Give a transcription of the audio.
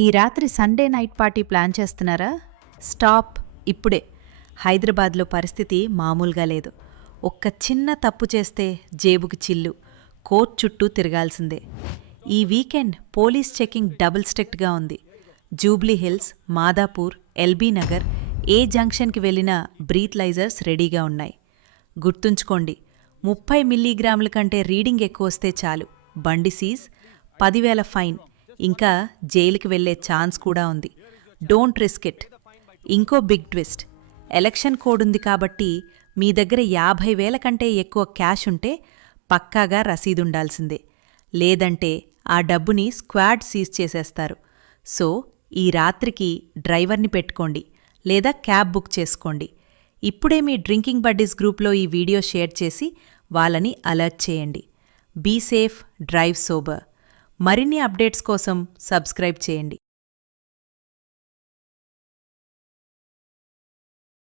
ఈ రాత్రి Sunday night party plan చేస్తున్నారా? స్టాప్ ఇప్పుడే. హైదరాబాద్లో పరిస్థితి మామూలుగా లేదు. ఒక్క చిన్న తప్పు చేస్తే జేబుకి చిల్లు, కోర్ట్ చుట్టూ తిరగాల్సిందే. ఈ వీకెండ్ పోలీస్ చెకింగ్ డబుల్ స్ట్రిక్ట్గా ఉంది. జూబ్లీ హిల్స్, మాదాపూర్, ఎల్బీ నగర్, ఏ జంక్షన్కి వెళ్లినా బ్రీత్లైజర్స్ రెడీగా ఉన్నాయి. గుర్తుంచుకోండి, 30 మిల్లీగ్రాముల కంటే రీడింగ్ ఎక్కువొస్తే చాలు, బండి సీజ్, 10,000 ఫైన్, ఇంకా జైలుకి వెళ్లే ఛాన్స్ కూడా ఉంది. Don't risk it. ఇంకో బిగ్ ట్విస్ట్, ఎలక్షన్ కోడ్ ఉంది కాబట్టి మీ దగ్గర 50,000 కంటే ఎక్కువ క్యాష్ ఉంటే పక్కాగా రసీదుండాల్సిందే. లేదంటే ఆ డబ్బుని స్క్వాడ్ సీజ్ చేసేస్తారు. సో ఈ రాత్రికి డ్రైవర్ని పెట్టుకోండి, లేదా క్యాబ్ బుక్ చేసుకోండి. ఇప్పుడే మీ డ్రింకింగ్ బడ్డీస్ గ్రూప్లో ఈ వీడియో షేర్ చేసి వాళ్ళని అలర్ట్ చేయండి. Be safe, drive sober. మరిన్ని అప్డేట్స్ కోసం సబ్స్క్రైబ్ చేయండి.